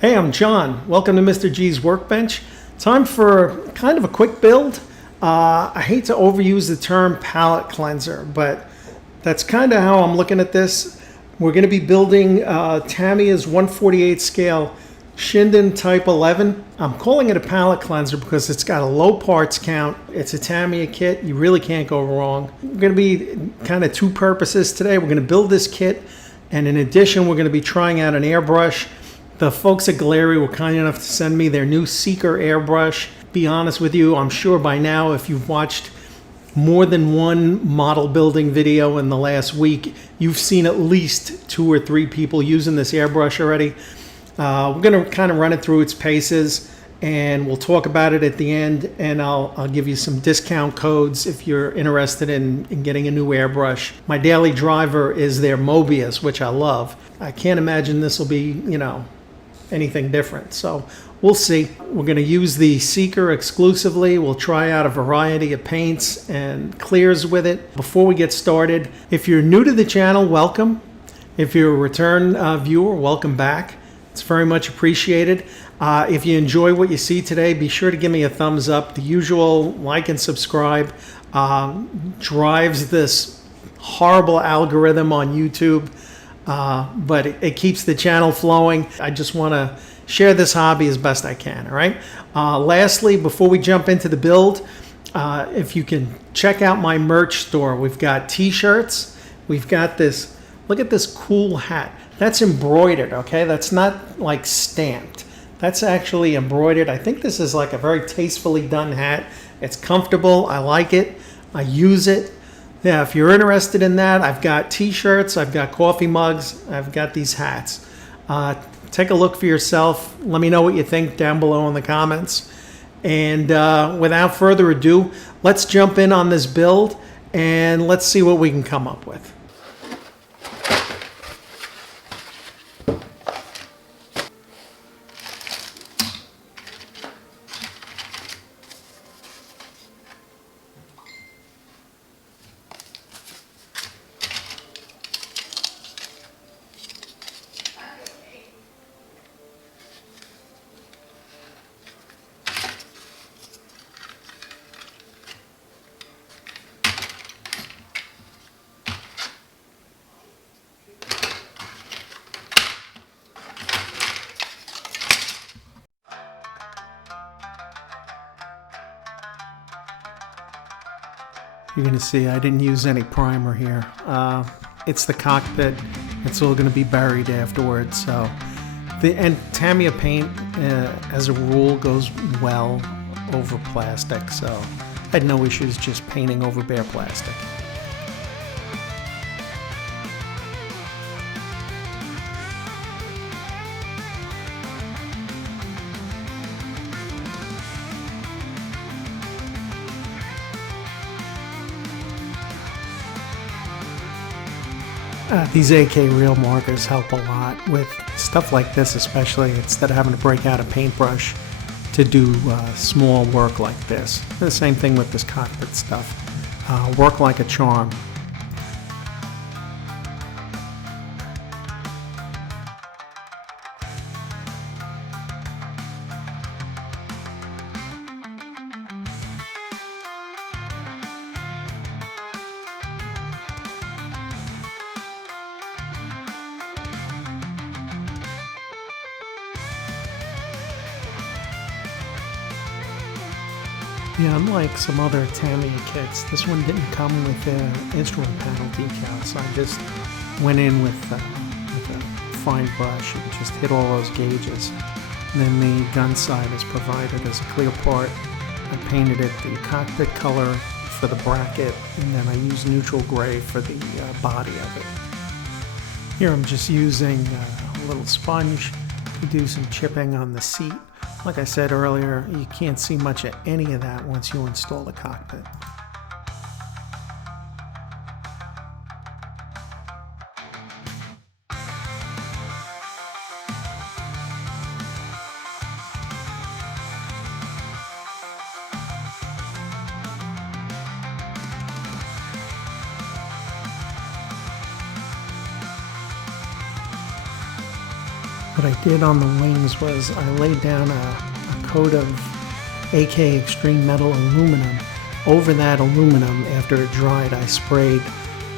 Hey, I'm John. Welcome to Mr. G's Workbench. Time for kind of a quick build. I hate to overuse the term palette cleanser, but that's kind of how I'm looking at this. We're going to be building Tamiya's 1/48 scale Shiden Type 11. I'm calling it a palette cleanser because it's got a low parts count. It's a Tamiya kit. You really can't go wrong. We're going to be kind of two purposes today. We're going to build this kit, and in addition, we're going to be trying out an airbrush. The folks at Ghaaleri were kind enough to send me their new Seeker airbrush. Be honest with you, I'm sure by now if you've watched more than one model building video in the last week, you've seen at least 2 or 3 people using this airbrush already. We're going to kind of run it through its paces, and we'll talk about it at the end, and I'll give you some discount codes if you're interested in getting a new airbrush. My daily driver is their Mobius, which I love. I can't imagine this will be, anything different. So we'll see. We're going to use the Seeker exclusively. We'll try out a variety of paints and clears with it. Before we get started, if you're new to the channel, welcome. If you're a return viewer, welcome back. It's very much appreciated. If you enjoy what you see today, be sure to give me a thumbs up. The usual like and subscribe drives this horrible algorithm on YouTube. But it keeps the channel flowing. I just want to share this hobby as best I can, all right? Lastly, before we jump into the build, if you can check out my merch store. We've got t-shirts. We've got this, look at this cool hat. That's embroidered, okay? That's not like stamped. That's actually embroidered. I think this is like a very tastefully done hat. It's comfortable. I like it. I use it. Yeah, if you're interested in that, I've got t-shirts, I've got coffee mugs, I've got these hats. Take a look for yourself. Let me know what you think down below in the comments. And without further ado, let's jump in on this build and let's see what we can come up with. You're going to see I didn't use any primer here. It's the cockpit. It's all going to be buried afterwards. So, and Tamiya paint, as a rule, goes well over plastic. So I had no issues just painting over bare plastic. These AK reel markers help a lot with stuff like this, especially instead of having to break out a paintbrush to do small work like this. The same thing with this cockpit stuff. Work like a charm. Yeah, unlike some other Tamiya kits, this one didn't come with instrument panel decals. I just went in with a fine brush and just hit all those gauges. And then the gun side is provided as a clear part. I painted it the cockpit color for the bracket, and then I used neutral gray for the body of it. Here I'm just using a little sponge to do some chipping on the seat. Like I said earlier, you can't see much of any of that once you install the cockpit. What I did on the wings was I laid down a coat of AK Extreme Metal aluminum. Over that aluminum, after it dried, I sprayed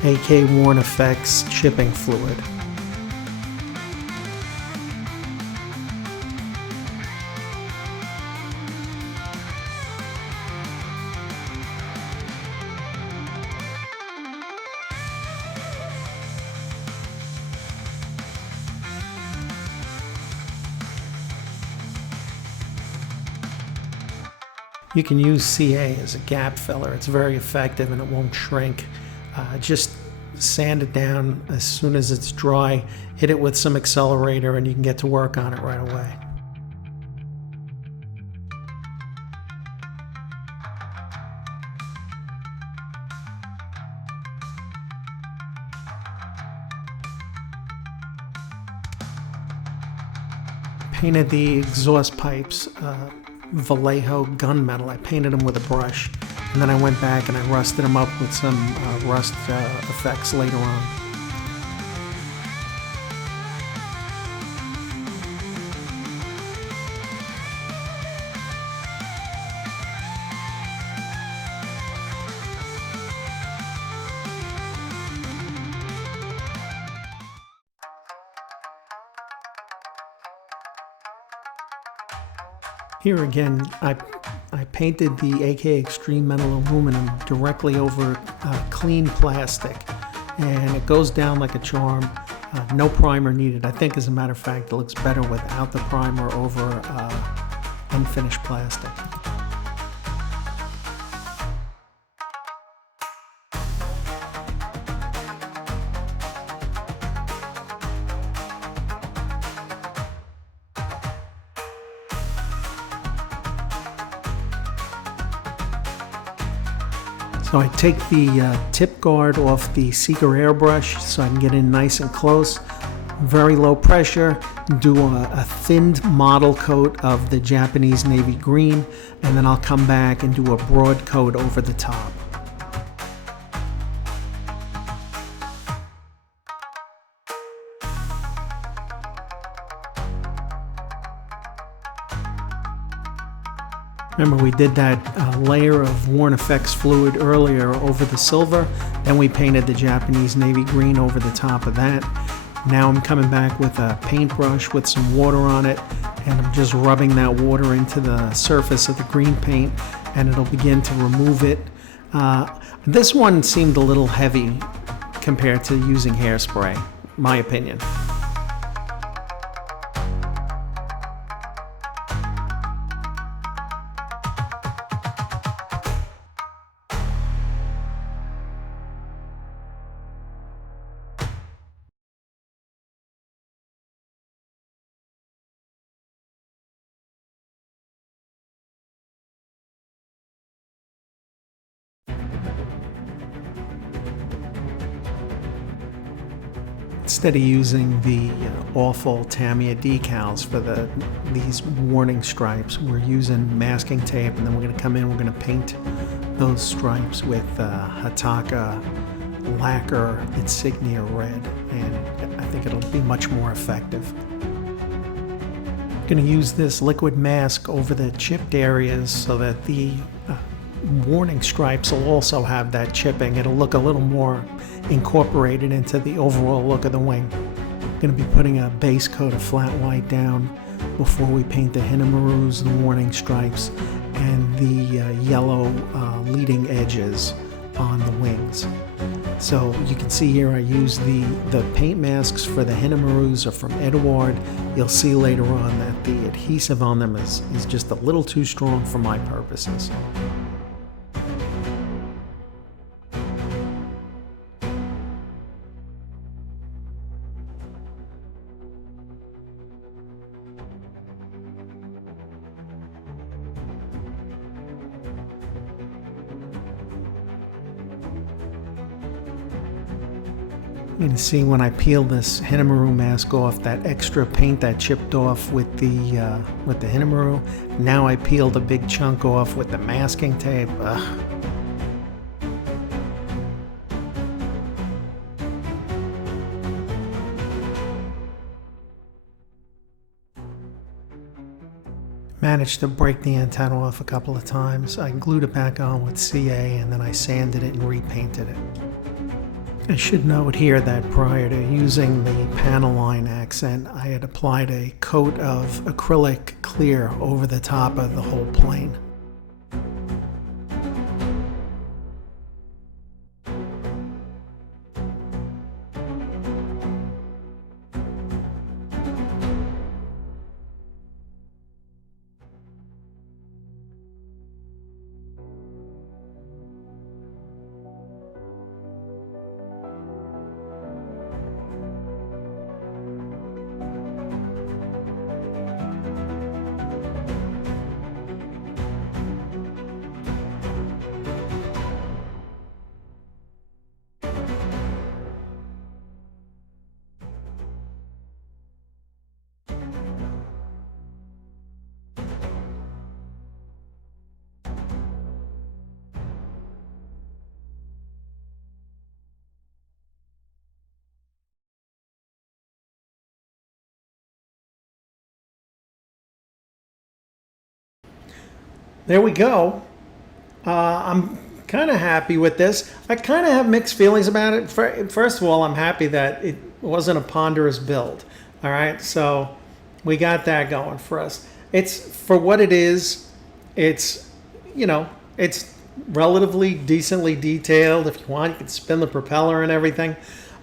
AK Worn Effects chipping fluid. You can use CA as a gap filler. It's very effective and it won't shrink. Just sand it down as soon as it's dry, hit it with some accelerator, and you can get to work on it right away. Painted the exhaust pipes Vallejo gunmetal. I painted them with a brush, and then I went back and I rusted them up with some rust effects later on. Here again, I painted the AK Extreme Metal aluminum directly over clean plastic, and it goes down like a charm. No primer needed. I think, as a matter of fact, it looks better without the primer over unfinished plastic. So I take the tip guard off the Seeker airbrush so I can get in nice and close. Very low pressure, do a thinned model coat of the Japanese navy green, and then I'll come back and do a broad coat over the top. Remember, we did that layer of Worn Effects fluid earlier over the silver, then we painted the Japanese navy green over the top of that. Now I'm coming back with a paintbrush with some water on it, and I'm just rubbing that water into the surface of the green paint, and it'll begin to remove it. This one seemed a little heavy compared to using hairspray, my opinion. Instead of using the awful Tamiya decals for these warning stripes, we're using masking tape, and then we're going to come in, we're going to paint those stripes with Hataka lacquer insignia red, and I think it'll be much more effective. I'm going to use this liquid mask over the chipped areas so that the warning stripes will also have that chipping. It'll look a little more incorporated into the overall look of the wing. I'm going to be putting a base coat of flat white down before we paint the Hinamaru's, the warning stripes, and the yellow leading edges on the wings. So you can see here I use the paint masks for the Hinamaru's are from Eduard. You'll see later on that the adhesive on them is just a little too strong for my purposes. You can see when I peel this Hinamaru mask off, that extra paint that chipped off with the Hinamaru. Now I peeled a big chunk off with the masking tape. Ugh. Managed to break the antenna off a couple of times. I glued it back on with CA and then I sanded it and repainted it. I should note here that prior to using the panel line accent, I had applied a coat of acrylic clear over the top of the whole plane. There we go. I'm kind of happy with this. I kind of have mixed feelings about it. First of all, I'm happy that it wasn't a ponderous build. All right, so we got that going for us. It's, for what it is, it's, you know, it's relatively decently detailed. If you want, you can spin the propeller and everything.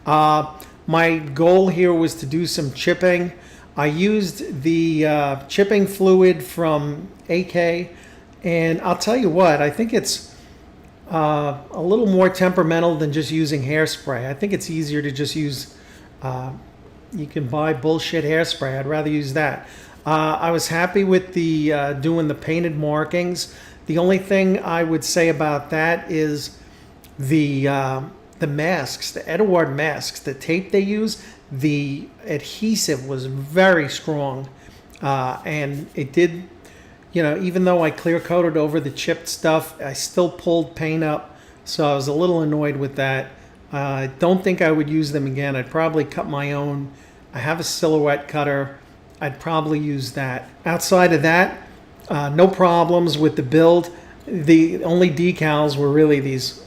My goal here was to do some chipping. I used the chipping fluid from AK. And I'll tell you what, I think it's a little more temperamental than just using hairspray. I think it's easier to just use, you can buy bullshit hairspray. I'd rather use that. I was happy with the doing the painted markings. The only thing I would say about that is the masks, the Edward masks, the tape they use, the adhesive was very strong. And it did, you know, even though I clear coated over the chipped stuff, I still pulled paint up. So I was a little annoyed with that. I don't think I would use them again. I'd probably cut my own. I have a silhouette cutter. I'd probably use that. Outside of that, no problems with the build. The only decals were really these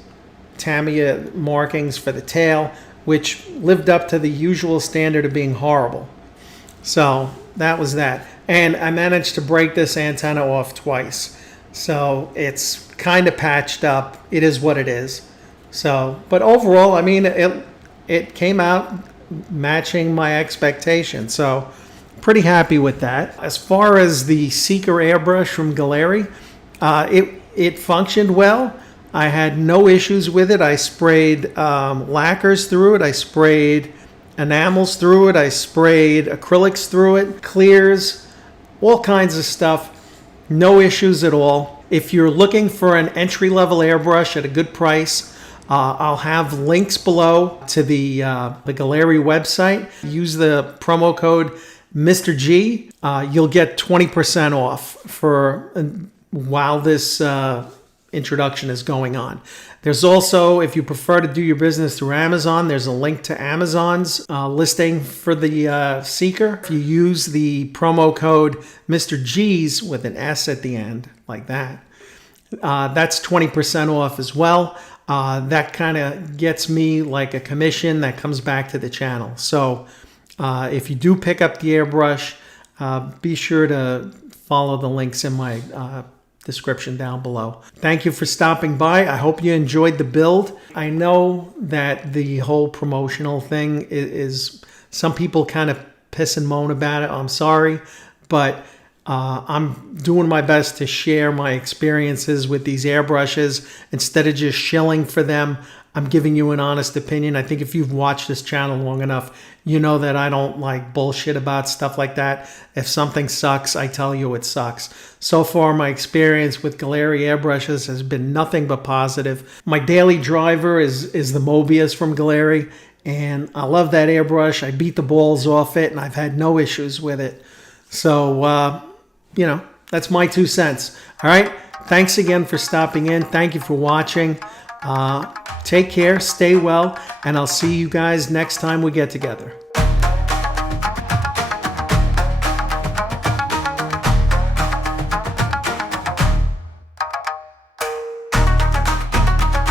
Tamiya markings for the tail, which lived up to the usual standard of being horrible. So that was that. And I managed to break this antenna off twice. So it's kind of patched up. It is what it is. So, but overall, I mean, it came out matching my expectations. So pretty happy with that. As far as the Seeker airbrush from Ghaaleri, it functioned well. I had no issues with it. I sprayed lacquers through it. I sprayed enamels through it. I sprayed acrylics through it, clears, all kinds of stuff. No issues at all. If you're looking for an entry-level airbrush at a good price, I'll have links below to the Ghaaleri website. Use the promo code Mr. G. You'll get 20% off for while this introduction is going on. There's also, if you prefer to do your business through Amazon, there's a link to Amazon's listing for the Seeker. If you use the promo code Mr. G's with an S at the end, like that, that's 20% off as well. That kind of gets me like a commission that comes back to the channel. So if you do pick up the airbrush, be sure to follow the links in my description down below. Thank you for stopping by. I hope you enjoyed the build. I know that the whole promotional thing is some people kind of piss and moan about it. I'm sorry, but I'm doing my best to share my experiences with these airbrushes. Instead of just shilling for them, I'm giving you an honest opinion. I think if you've watched this channel long enough, you know that I don't like bullshit about stuff like that. If something sucks, I tell you it sucks. So far, my experience with Ghaaleri airbrushes has been nothing but positive. My daily driver is the Mobius from Ghaaleri, and I love that airbrush. I beat the balls off it, and I've had no issues with it. So, you know, that's my 2 cents. All right? Thanks again for stopping in. Thank you for watching. Take care, stay well, and I'll see you guys next time we get together.